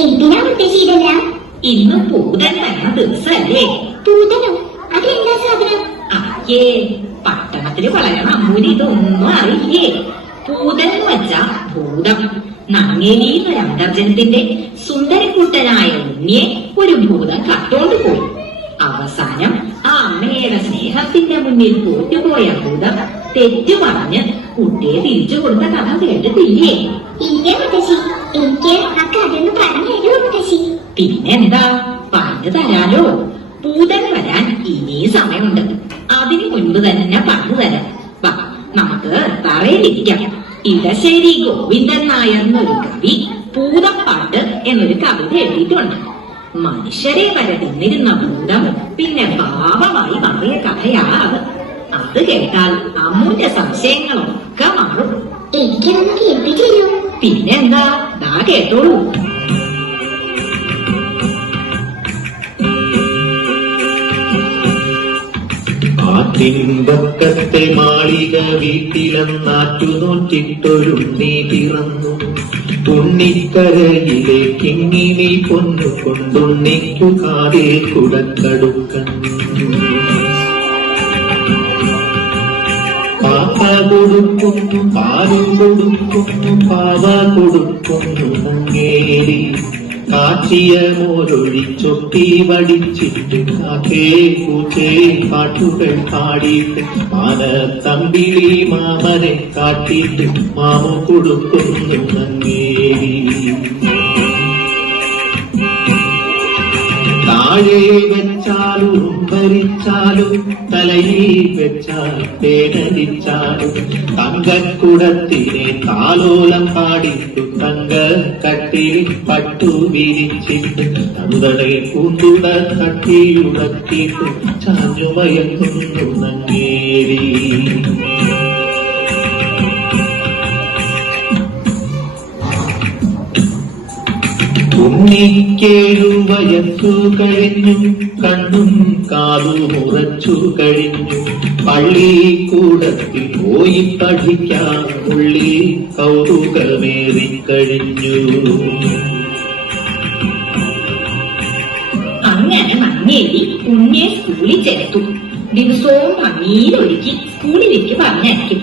എന്തിനാ മുത്തശ്ശി ഇതെല്ലാം ഇന്ന് പൂതൻ വരുന്ന ദിവസമല്ലേ പൂതനോ? അതെന്താ സാധനം? അയ്യേ പട്ടണത്തിൽ വളരെ അമ്മൂരി ഇതൊന്നും അറിയില്ലേ. പൂതൻ വച്ച ഭൂതം. നങ്ങേലി രണ്ടർജനത്തിന്റെ സുന്ദരക്കൂട്ടനായ ഉണ്ണിയെ ഒരു ഭൂതം കട്ടോണ്ട് പോയി. അവസാനം ആ അമ്മയുടെ സ്നേഹത്തിന്റെ മുന്നിൽ തോറ്റുപോയ ഭൂതം തെറ്റു പറഞ്ഞ് കുട്ടിയെ തിരിച്ചു കൊടുത്ത കഥ കേട്ടിട്ടില്ലേ? ഇല്ല മുത്തശ്ശി. എനിക്ക് ആ കഥയൊന്ന് പറഞ്ഞു മുത്തശ്ശി? തരാലോ. പൂതൻ വരാൻ ഇനി സമയമുണ്ട്. അതിനു മുൻപ് തന്നെ പറഞ്ഞു തരാം. നമുക്ക് തറയിലിരിക്കാം ഇടശ്ശേരി ഗോവിന്ദൻ നായർ എന്നൊരു കവി പൂതപ്പാട്ട് എന്നൊരു കവിത എഴുതിയിട്ടുണ്ട്. മനുഷ്യരെ വരെ തിന്നിരുന്ന ഭൂതം പിന്നെ ഭാവമായി മാറിയ കഥയാ അത്. അത് കേട്ടാൽ അമ്മൂന്റെ സംശയങ്ങളൊക്കെ മാറും. എനിക്കതൊന്ന് പിന്നെന്താ? ദാ കേട്ടോളൂ. ആറ്റിൻപക്കത്തെ മാളിക വീട്ടിലെന്നാറ്റു നീ പിറന്നു. ഉണ്ണിക്കരയിലെ കിങ്ങിനി പൊന്നു കൊണ്ടുണ്ണിക്കു കാതേ കുടക്കടുക്കൻ. പാപ്പ കൊടുക്കുന്നു പാലും കൊടുക്കുന്നു പാവ കൊടുക്കുന്നു നങ്ങേരി കാച്ചിയ മോരൊഴിച്ചൊട്ടി വടിച്ചിട്ട് കാക്കേ കൂച്ചേ പാട്ടുകൾ പാടിയിട്ട് മാന തമ്പിളി മാമനെ കാട്ടിയിട്ട് മാമ കൊടുക്കുന്നു നങ്ങേരി வாழையை வச்சாலும் உப்பரிச்சாலும் தலையை வச்சால் பேடரிச்சாலும் தங்க குடத்திலே தாலோலம் பாடிட்டு தங்க கட்டில் பட்டு விரிச்சிட்டு தந்தனை கூண்டுட கட்டியுடத்திட்டு சாஞ்சு மயக்கும் நன்னேரி വയസ്സു കഴിഞ്ഞു കണ്ണും കാതും ഉറച്ചു കഴിഞ്ഞു. പള്ളിക്കൂടത്തിൽ പോയി പഠിക്കാൻ പുള്ളി ഉള്ളി കൗതുകമേറിക്കഴിഞ്ഞു അങ്ങനെ മഞ്ഞേരി ഉണ്ണിയെ സ്കൂളിൽ ചേർത്തു. ദിവസവും പന്നീരൊരുക്കി സ്കൂളിലേക്ക് പറഞ്ഞയക്കും.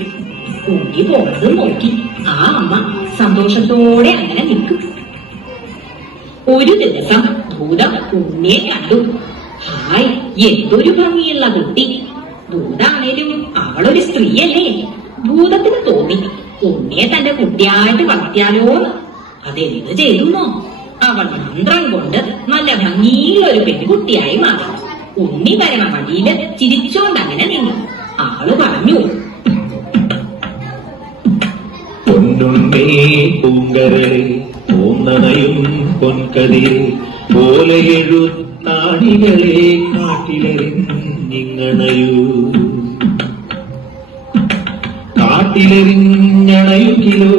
ഉണ്ണി പോണത് നോക്കി. ആ അമ്മ സന്തോഷത്തോടെ അങ്ങനെ നിൽക്കും. ഒരു ദിവസം ഭൂതം ഉണ്ണിയെ കണ്ടു. ഹായ് എന്തൊരു ഭംഗിയുള്ള കുട്ടി. ഭൂതാണേലും അവളൊരു സ്ത്രീയല്ലേ? ഭൂതത്തിന് തോന്നി. ഉണ്ണിയെ തന്റെ കുട്ടിയായിട്ട് വളർത്തിയാലോന്ന് അതെന്ത് ചെയ്യുന്നോ അവൾ മന്ത്രം കൊണ്ട് നല്ല ഭംഗിയുള്ള ഒരു പെൺകുട്ടിയായി മാറി. ഉണ്ണി വരണ വഴിയിൽ ചിരിച്ചോണ്ട് അങ്ങനെ നിന്നു. ആൾ പറഞ്ഞു പൊന്നുണ്ണേ പൂങ്കരളെ പൂന്നണയും പൊൻകതിരെ പോലെ എഴുത്താണികളെ കാട്ടിലെറിഞ്ഞിങ്ങണയൂ. കാട്ടിലെറിഞ്ഞണയുകിലോ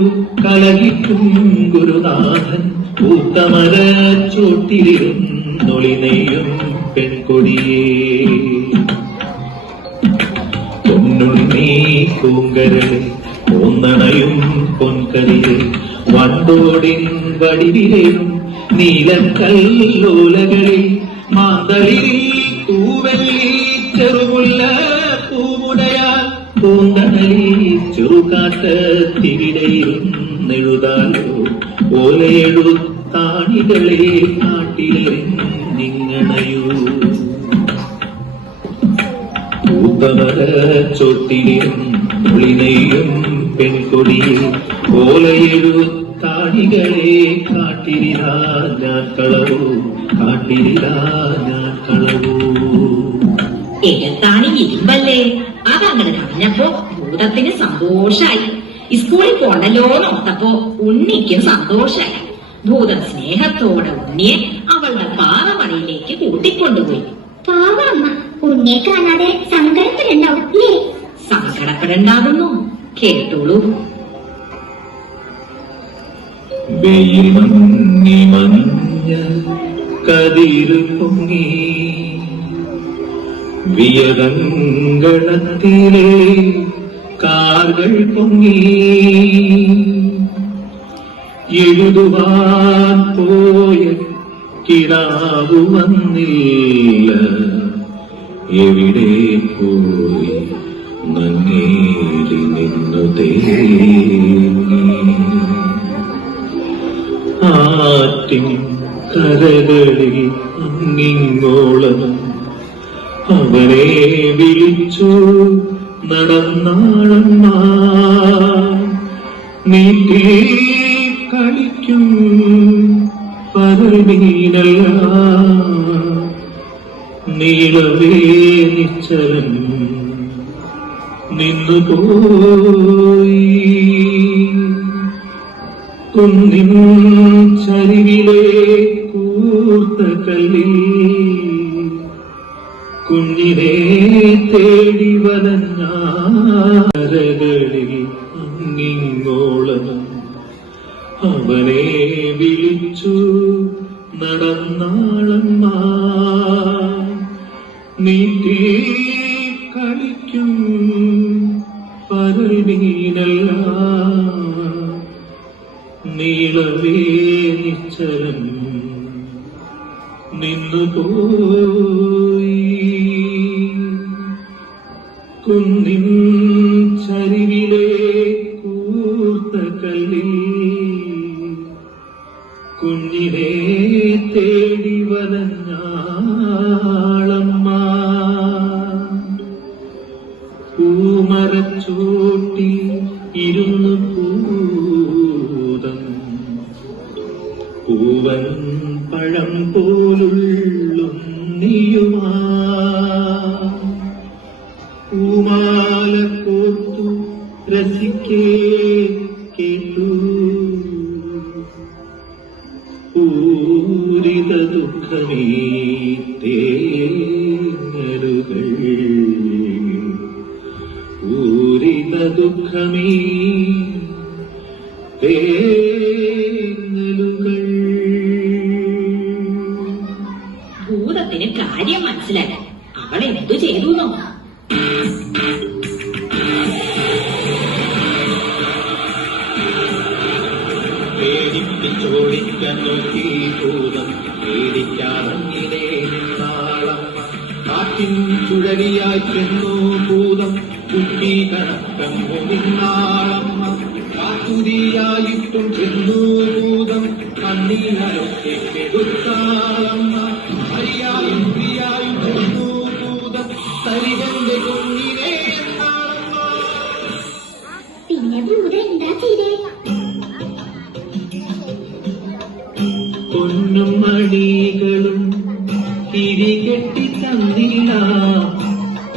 കലകിക്കും ഗുരുനാഥൻ പൂത്തമര ചോട്ടിലിരുന്നൊളിനെയും പെൺകൊടിയേ. പൊന്നുണ്ണി പൂങ്കരളെ ഒന്നണയും പൊൻകരിയിൽ വണ്ടോടിൻ വടിവിലും നീലക്കല്ലോലകളിൽ മാന്തളിരിൽ തൂവല്ലി ചെറുമുല്ല പൂമുടയാൽ പൂന്തണലിൽ ഓലയെഴു ഓലയെഴുത്താണികളെ കാട്ടിലെറിഞ്ഞിങ്ങണയൂ പൂത്തമര ചോട്ടിലും ഒളിനെയും പെൺകൊടിയിൽ ഓലയെഴുത്താടികളെ കാട്ടിരിതാ ഞാൻ കളവൂ കാട്ടിരിതാ ഞാൻ കളവൂ. എഴുത്താണി ഇരുമ്പല്ലേ? അതങ്ങനെ പറഞ്ഞപ്പോ ഭൂതത്തിന് സന്തോഷായി. സ്കൂളിൽ പോണ്ടല്ലോ നോത്തപ്പോ ഉണ്ണിക്കും സന്തോഷായി. ഭൂതം സ്നേഹത്തോടെ ഉണ്ണിയെ അവളുടെ പാറമണിയിലേക്ക് കൂട്ടിക്കൊണ്ടുപോയി. പാവ അമ്മ ഉണ്ണിയെ കാണാതെ സങ്കടത്തിലുണ്ടാവും സങ്കടത്തിലുണ്ടാകുന്നു. കേട്ടോളൂ. വെയിൽ മങ്ങി മഞ്ഞ കതിര് പൊങ്ങി വിയതങ്കണത്തിലെ കാർകൾ പൊങ്ങി എഴുതുവാൻ പോയ കിടാവു വന്നില്ല. എവിടെ പോയി നങ്ങേരി നിന്നു തേങ്ങി ആറ്റിൻ കരകളിൽ അങ്ങിങ്ങോളം അവനെ വിളിച്ചു നടന്നാളമ്മ നീട്ടി കളിക്കും പരമീനല്ല നീളവേ നിശ്ചലൻ നിന്നുപോയി. കുന്നിൻ ചരിവിലെ കൂർത്ത കല്ലിൽ കുഞ്ഞിനെ തേടി വലഞ്ഞാരകളിൽ അങ്ങിങ്ങോളം അവനെ വിളിച്ചു നടന്നാളമ്മ നീട്ടി കളിക്കും പരമീനല്ല നീളവേ നിശ്ചലം നിന്നുപോയി. പഴം പോലുള്ളുന്നിയുമാ പൂമാല കോർത്തു രസിക്കേ കേട്ടു. പൂരിത ദുഃഖമേ തേങ്ങലുകൾ. പൂരിത ദുഃഖമേ തേങ്ങലുകൾ കാര്യം മനസ്സിലാക്കാൻ. അവൾ എന്തു ചെയ്തു നോക്കി നിന്നാളമ്മ കാറ്റിൻ ചുഴലിയായി ചെന്നു. കാത്തുരിയായിട്ടും ചെന്നു ഭൂതം കണ്ണീരൊക്കെ കെടുത്താളമ്മ ഹരിയായും പ്രിയായും ചെന്നു ഭൂതം തരികന്റെ കുഞ്ഞിനെ പിന്നെ ഭൂത എന്താ ചെയ്തേ?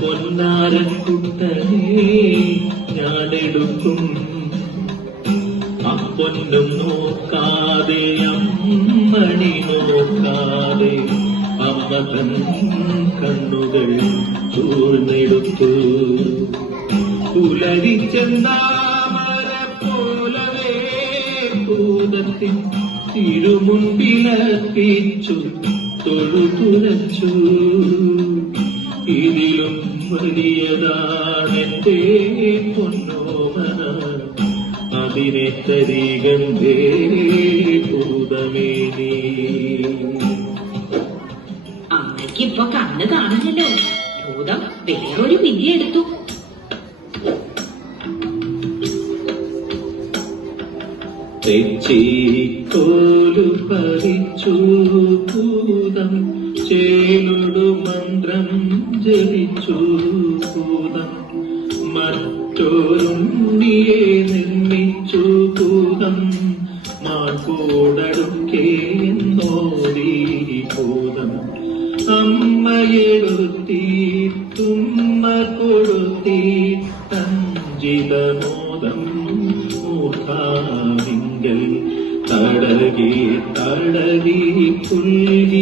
പൊന്നാരക്കുട്ടനെ ഞാനെടുക്കും ആ പൊന്നും നോക്കാതെ അമ്മണി നോക്കാതെ അമ്മ തൻ കണ്ണുകൾ ചൂർന്നെടുത്തു പുലരിച്ചെന്താമര പോലവേ ഭൂതത്തിൽ തിരുമുൻപിലർപ്പിച്ചു തൊഴുതുരച്ചു. വലിയതാണെന്റെ അതിനെ തരികണ്ടേ അമ്മയ്ക്ക് ഇപ്പൊ കണ്ണ് കാണില്ലല്ലോ ഭൂതം വേറൊരു വിധി എടുത്തു. തെച്ചിക്കോലു പറിച്ചു ഭൂതം ചേലുടു മന്ത്രം ജപിച്ചു ഭൂതം മറ്റൊരുണ്ണിയെ തടകി പുൽകിയവാറെ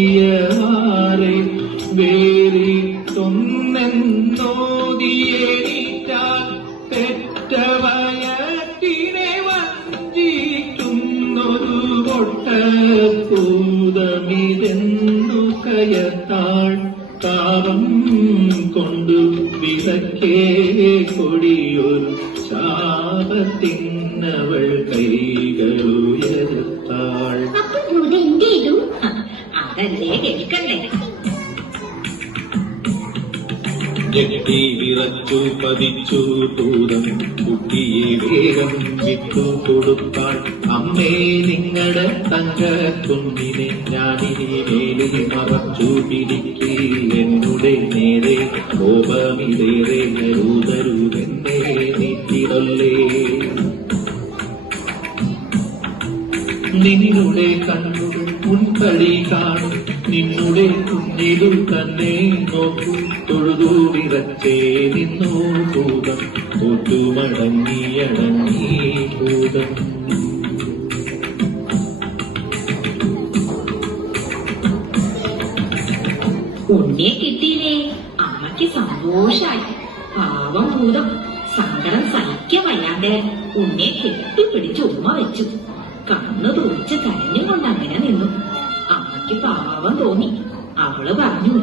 കൊടിയൊരു ശാപത്തിന്നവൾ കൈകളുയർത്താൾ അതല്ലേ കേൾക്കണ്ടേ? ഞെട്ടി വിറച്ചു പതിച്ചു ഭൂതം കുട്ടിയെ വേഗം വിട്ടു കൊടുത്താൾ അമ്മേ നിങ്ങളുടെ തങ്ക കുഞ്ഞിനെ ഞാനിനി മേലിൽ മറച്ചു പിടിക്കി. എന്നുടെ നേരെ കോപമിതേറെ കരുതരുതെന്നേ നീറ്റിടല്ലേ നിന്നുടെ കണ്ണുകൾ മുൻകളി കാണും. നിന്നുടെ കുഞ്ഞിലും തന്നെ നോക്കും. തൊഴുതു വിറച്ചേ നിന്നു ഭൂതം. തൊട്ടുമടങ്ങിയടങ്ങി ഭൂതം. ഉണ്ണിയെ കിട്ടിയില്ലേ? അമ്മയ്ക്ക് സന്തോഷായി. പാവം ഭൂതം. സങ്കടം സഹിക്ക വയ്യാതെ ഉണ്ണിയെ കെട്ടിപ്പിടിച്ച് ഉമ്മ വെച്ചു. കണ്ണു തുറിച്ച് കരഞ്ഞുകൊണ്ട് അങ്ങനെ നിന്നു. അമ്മയ്ക്ക് പാവം തോന്നി. അവൾ പറഞ്ഞു.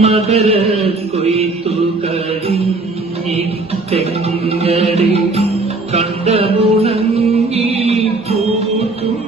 മകര കൊയ്ത്തു കണ്ടമുണങ്ങി പൂക്കും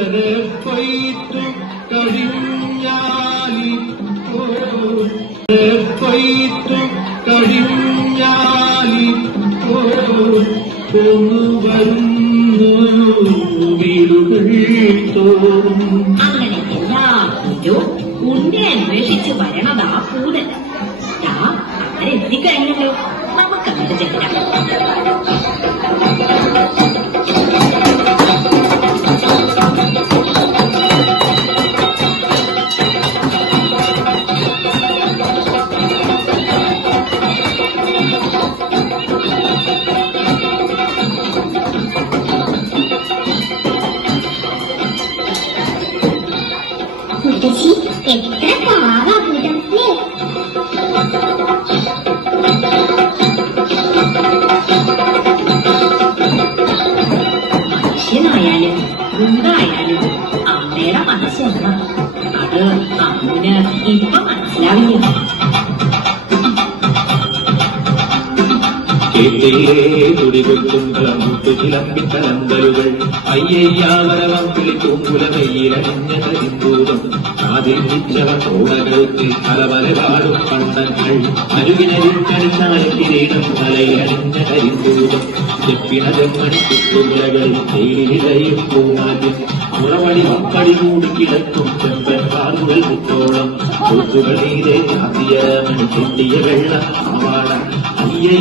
മകര കൊയ്ത്തു കഴിഞ്ഞാലിപ്പോ കൊയ്ത്തു കഴിഞ്ഞാലിപ്പോ പോന്നു വരുന്നു വീടുകൾ തോറും അങ്ങനെ എല്ലാവരും ഉണ്ണി അന്വേഷിച്ച് വരണതാ ദാ അവരെത്തിക്കഴിഞ്ഞല്ലോ നമുക്കങ്ങോട്ട് ചെല്ലാം Thank you. കേട്ടില്ലേ തുടികൊട്ടും കളമുട്ടു ചിലമ്പിത്തലന്തലുകൾ അയ്യയ്യാവരവം വിളിക്കും കുലമയിലണിഞ്ഞ കരിമ്പൂതം. അതിൽ നിച്ചവ തോടകത്തിൽ പലപലപാടും പണ്ടങ്ങൾ. അരുവിനരിച്ചടിച്ചായ കിരീടം തലയിലണിഞ്ഞ കരിമ്പൂതം. ചെപ്പിന ജന്മണി കുത്തുമുലകൾ തേയിലയും പൂമാറ്റും മുറവടി മപ്പടി മൂടി കിടക്കും ചെമ്പൻ കാറുകൾ മുത്തോളം. കൂത്തുകളീരെ ചാത്തിയ മണി കെട്ടിയ വെള്ള ആവാട. അയ്യേ